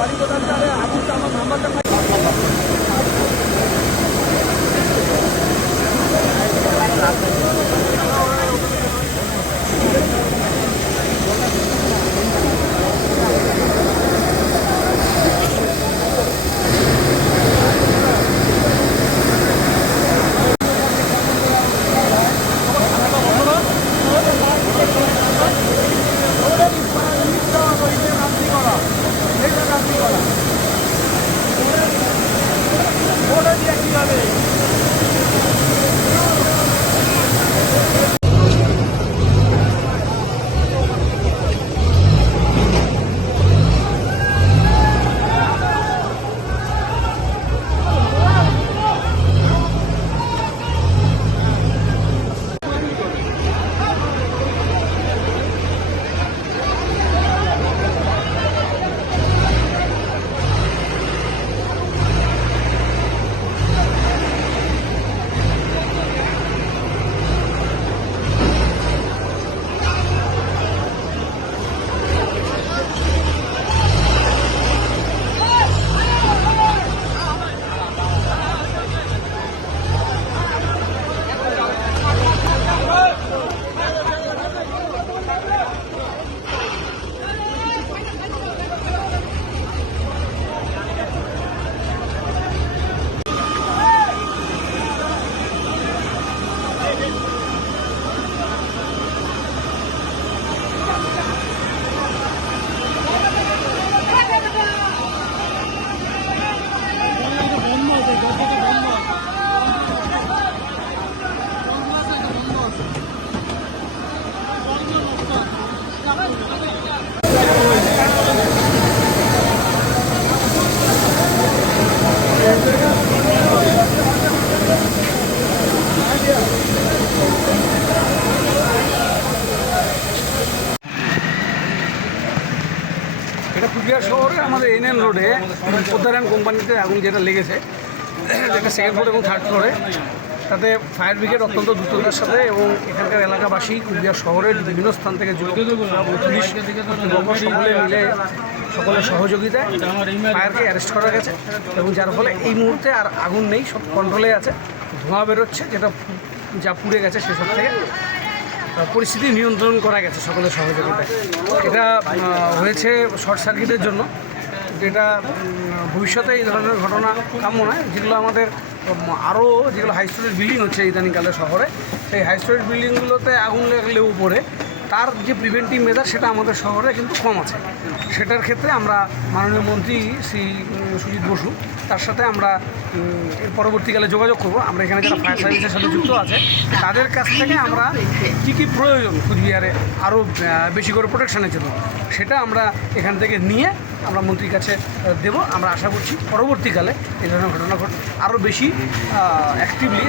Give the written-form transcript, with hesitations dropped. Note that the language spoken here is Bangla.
বাড়ি কোথায় আমার নাম্বারটা এটা পুরুলিয়া শহরে আমাদের এনএন রোডে উদ্ধারণ কোম্পানিতে আগুন যেটা লেগেছে, যেটা সেকেন্ড ফ্লোর এবং থার্ড ফ্লোরে, তাতে ফায়ার ব্রিগেড অত্যন্ত দ্রুততার সাথে এবং এখানকার এলাকাবাসী পুরুলিয়া শহরের বিভিন্ন স্থান থেকে যুক্ত পুলিশ সকলে মিলে সকলের সহযোগিতায় ফায়ারকে অ্যারেস্ট করা গেছে এবং যার ফলে এই মুহূর্তে আর আগুন নেই, সব কন্ট্রোলে আছে। ধোঁয়া বেরোচ্ছে, যেটা যা পুড়ে গেছে সেসব থেকে পরিস্থিতি নিয়ন্ত্রণ করা গেছে সকলের সহযোগিতায়। এটা হয়েছে শর্ট সার্কিটের জন্য, যেটা ভবিষ্যতে এই ধরনের ঘটনা কাম্য নয়। যেগুলো আমাদের আরও যেগুলো হাই স্ট্রিট বিল্ডিং হচ্ছে ইদানিংকালে শহরে, সেই হাই স্ট্রিট বিল্ডিংগুলোতে আগুন লাগলেও উপরে তার যে প্রিভেন্টিভ মেজার সেটা আমাদের শহরে কিন্তু কম আছে। সেটার ক্ষেত্রে আমরা মাননীয় মন্ত্রী শ্রী সুজিত বসু তার সাথে আমরা এর পরবর্তীকালে যোগাযোগ করব। আমরা এখানে যারা ফায়ার সার্ভিসের সাথে যুক্ত আছে তাদের কাছ থেকে আমরা কী কী প্রয়োজন কুচবিহারে আরও বেশি করে প্রোটেকশনের জন্য সেটা আমরা এখান থেকে নিয়ে আমরা মন্ত্রীর কাছে দেব। আমরা আশা করছি পরবর্তীকালে এই ধরনের ঘটনা আরও বেশি অ্যাক্টিভলি